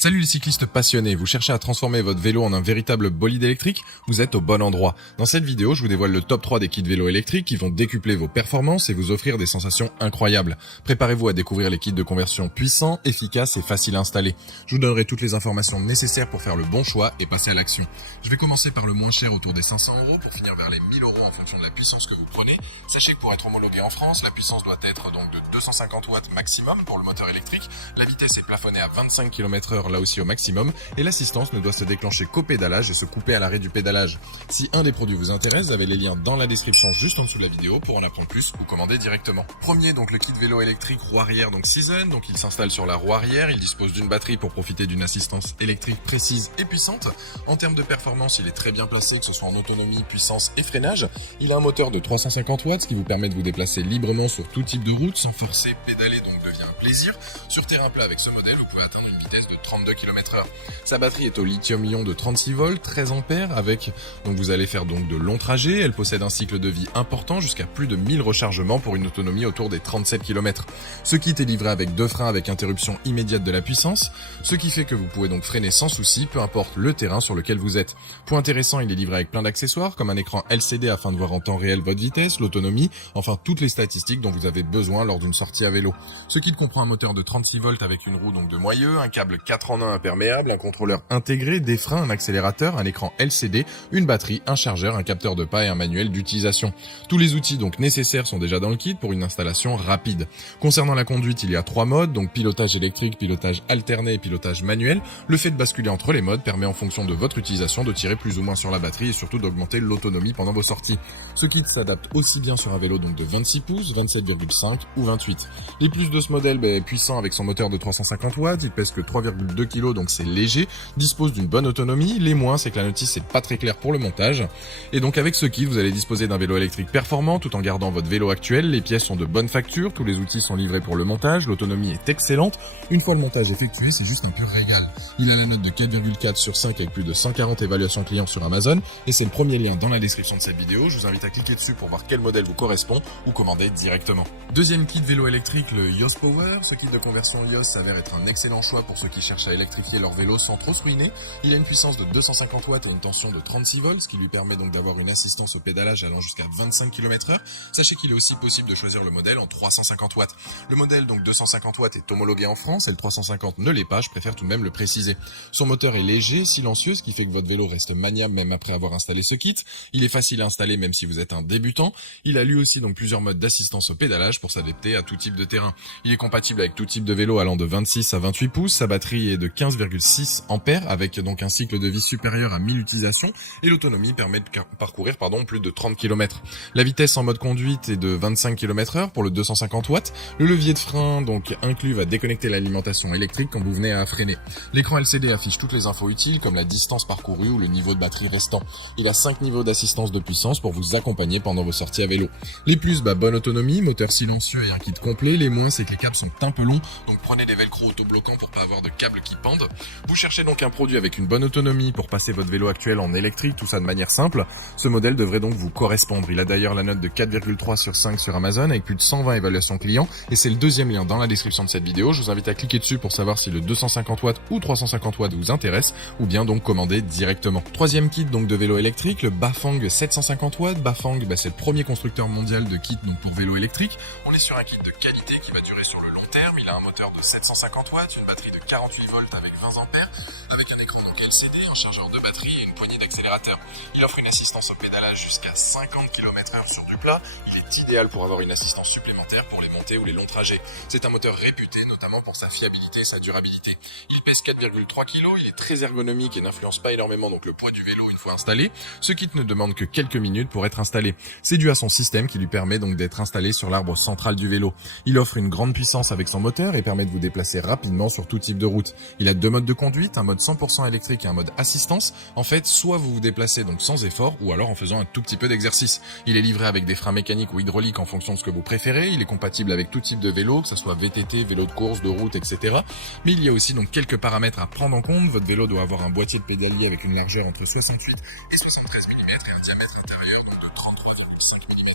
Salut les cyclistes passionnés, vous cherchez à transformer votre vélo en un véritable bolide électrique? Vous êtes au bon endroit. Dans cette vidéo, je vous dévoile le top 3 des kits vélos électriques qui vont décupler vos performances et vous offrir des sensations incroyables. Préparez-vous à découvrir les kits de conversion puissants, efficaces et faciles à installer. Je vous donnerai toutes les informations nécessaires pour faire le bon choix et passer à l'action. Je vais commencer par le moins cher autour des 500 € pour finir vers les 1000 € en fonction de la puissance que vous prenez. Sachez que pour être homologué en France, la puissance doit être donc de 250 watts maximum pour le moteur électrique. La vitesse est plafonnée à 25 km/h là aussi au maximum, et l'assistance ne doit se déclencher qu'au pédalage et se couper à l'arrêt du pédalage. Si un des produits vous intéresse, vous avez les liens dans la description juste en dessous de la vidéo pour en apprendre plus ou commander directement. Premier, donc le kit vélo électrique roue arrière, donc Season, donc il s'installe sur la roue arrière, il dispose d'une batterie pour profiter d'une assistance électrique précise et puissante. En termes de performance, il est très bien placé, que ce soit en autonomie, puissance et freinage. Il a un moteur de 350 watts qui vous permet de vous déplacer librement sur tout type de route sans forcer, pédaler donc devient un plaisir. Sur terrain plat avec ce modèle, vous pouvez atteindre une vitesse de 32 km/h. Sa batterie est au lithium-ion de 36 volts, 13 ampères avec, donc vous allez faire donc de longs trajets. Elle possède un cycle de vie important jusqu'à plus de 1000 rechargements pour une autonomie autour des 37 km. Ce kit est livré avec 2 freins avec interruption immédiate de la puissance, ce qui fait que vous pouvez donc freiner sans souci, peu importe le terrain sur lequel vous êtes. Point intéressant, il est livré avec plein d'accessoires comme un écran LCD afin de voir en temps réel votre vitesse, l'autonomie, enfin toutes les statistiques dont vous avez besoin lors d'une sortie à vélo. Ce kit comprend un moteur de 36 volts avec une roue donc de moyeu, un câble 4 en 1 imperméable, un contrôleur intégré, des freins, un accélérateur, un écran LCD, une batterie, un chargeur, un capteur de pas et un manuel d'utilisation. Tous les outils donc nécessaires sont déjà dans le kit pour une installation rapide. Concernant la conduite, il y a 3 modes, donc pilotage électrique, pilotage alterné et pilotage manuel. Le fait de basculer entre les modes permet en fonction de votre utilisation de tirer plus ou moins sur la batterie et surtout d'augmenter l'autonomie pendant vos sorties. Ce kit s'adapte aussi bien sur un vélo donc de 26 pouces, 27,5 ou 28. Les plus de ce modèle est puissant avec son moteur de 350 watts, il pèse que 3,2 kg donc c'est léger, dispose d'une bonne autonomie. Les moins, c'est que la notice est pas très claire pour le montage. Et donc avec ce kit, vous allez disposer d'un vélo électrique performant tout en gardant votre vélo actuel. Les pièces sont de bonne facture, tous les outils sont livrés pour le montage, l'autonomie est excellente. Une fois le montage effectué, c'est juste un pur régal. Il a la note de 4,4 sur 5 avec plus de 140 évaluations clients sur Amazon et c'est le premier lien dans la description de cette vidéo. Je vous invite à cliquer dessus pour voir quel modèle vous correspond ou commander directement. Deuxième kit vélo électrique, le YOS Power. Ce kit de conversion YOS s'avère être un excellent choix pour ceux qui cherchent à électrifier leur vélo sans trop se ruiner. Il a une puissance de 250 watts et une tension de 36 volts, ce qui lui permet donc d'avoir une assistance au pédalage allant jusqu'à 25 km/h. Sachez qu'il est aussi possible de choisir le modèle en 350 watts. Le modèle donc 250 watts est homologué en France et le 350 ne l'est pas, je préfère tout de même le préciser. Son moteur est léger, silencieux, ce qui fait que votre vélo reste maniable même après avoir installé ce kit. Il est facile à installer même si vous êtes un débutant. Il a lui aussi donc plusieurs modes d'assistance au pédalage pour s'adapter à tout type de terrain. Il est compatible avec tout type de vélo allant de 26 à 28 pouces. Sa batterie est de 15,6 ampères avec donc un cycle de vie supérieur à 1000 utilisations et l'autonomie permet de parcourir plus de 30 km. La vitesse en mode conduite est de 25 km/h pour le 250 watts. Le levier de frein donc inclus va déconnecter l'alimentation électrique quand vous venez à freiner. L'écran LCD affiche toutes les infos utiles comme la distance parcourue ou le niveau de batterie restant. Il a 5 niveaux d'assistance de puissance pour vous accompagner pendant vos sorties à vélo. Les plus, bonne autonomie, moteur silencieux et un kit complet. Les moins, c'est que les câbles sont un peu longs, donc prenez des velcro autobloquants pour pas avoir de câbles qui pendent. Vous cherchez donc un produit avec une bonne autonomie pour passer votre vélo actuel en électrique, tout ça de manière simple. Ce modèle devrait donc vous correspondre. Il a d'ailleurs la note de 4,3 sur 5 sur Amazon avec plus de 120 évaluations clients et c'est le deuxième lien dans la description de cette vidéo. Je vous invite à cliquer dessus pour savoir si le 250 watts ou 350 watts vous intéresse ou bien donc commander directement. Troisième kit donc de vélo électrique, le Bafang 750 watts. Bafang, c'est le premier constructeur mondial de kit donc pour vélo électrique. On est sur un kit de qualité qui va durer sur le long terme. Il a un moteur de 750 watts, une batterie de 48 volts avec 20 ampères, avec un écran donc LCD, un chargeur de batterie et une poignée d'accélérateur. Il offre une assistance au pédalage jusqu'à 50 km/h sur du plat. Il est idéal pour avoir une assistance supplémentaire pour les montées ou les longs trajets. C'est un moteur réputé notamment pour sa fiabilité et sa durabilité. Il pèse 4,3 kg, il est très ergonomique et n'influence pas énormément donc le poids du vélo une fois installé. Ce kit ne demande que quelques minutes pour être installé. C'est dû à son système qui lui permet donc d'être installé sur l'arbre central du vélo. Il offre une grande puissance avec son moteur et permet de vous déplacer rapidement sur tout type de route. Il a 2 modes de conduite, un mode 100% électrique et un mode assistance. En fait, soit vous vous déplacez donc sans effort ou alors en faisant un tout petit peu d'exercice. Il est livré avec des freins mécaniques ou hydrauliques en fonction de ce que vous préférez. Il est compatible avec tout type de vélo, que ce soit VTT, vélo de course, de route, etc. Mais il y a aussi donc quelques paramètres à prendre en compte. Votre vélo doit avoir un boîtier de pédalier avec une largeur entre 68 et 73 mm et un diamètre intérieur donc de 33,5 mm.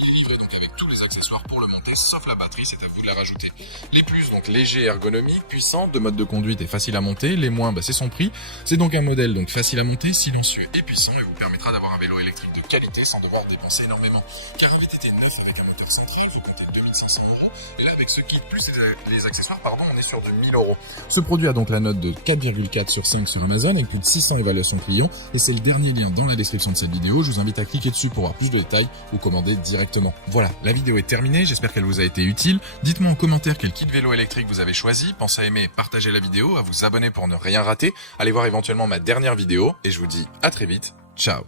Il est livré donc avec tous les accessoires accessoires pour le monter, sauf la batterie, c'est à vous de la rajouter. Les plus, donc léger, ergonomique, puissant, de mode de conduite et facile à monter. Les moins, c'est son prix. C'est donc un modèle donc facile à monter, silencieux et puissant et vous permettra d'avoir un vélo électrique de qualité sans devoir dépenser énormément. Car un VTT neuf avec un moteur central, vous comptez 2500 €. Et là, avec ce kit plus les accessoires, on est sur de 1000 €. Ce produit a donc la note de 4,4 sur 5 sur Amazon avec plus de 600 évaluations clients. Et c'est le dernier lien dans la description de cette vidéo. Je vous invite à cliquer dessus pour voir plus de détails ou commander directement. Voilà, la vidéo est terminée. J'espère qu'elle vous a été utile. Dites-moi en commentaire quel kit vélo électrique vous avez choisi. Pensez à aimer, partager la vidéo, à vous abonner pour ne rien rater. Allez voir éventuellement ma dernière vidéo. Et je vous dis à très vite. Ciao.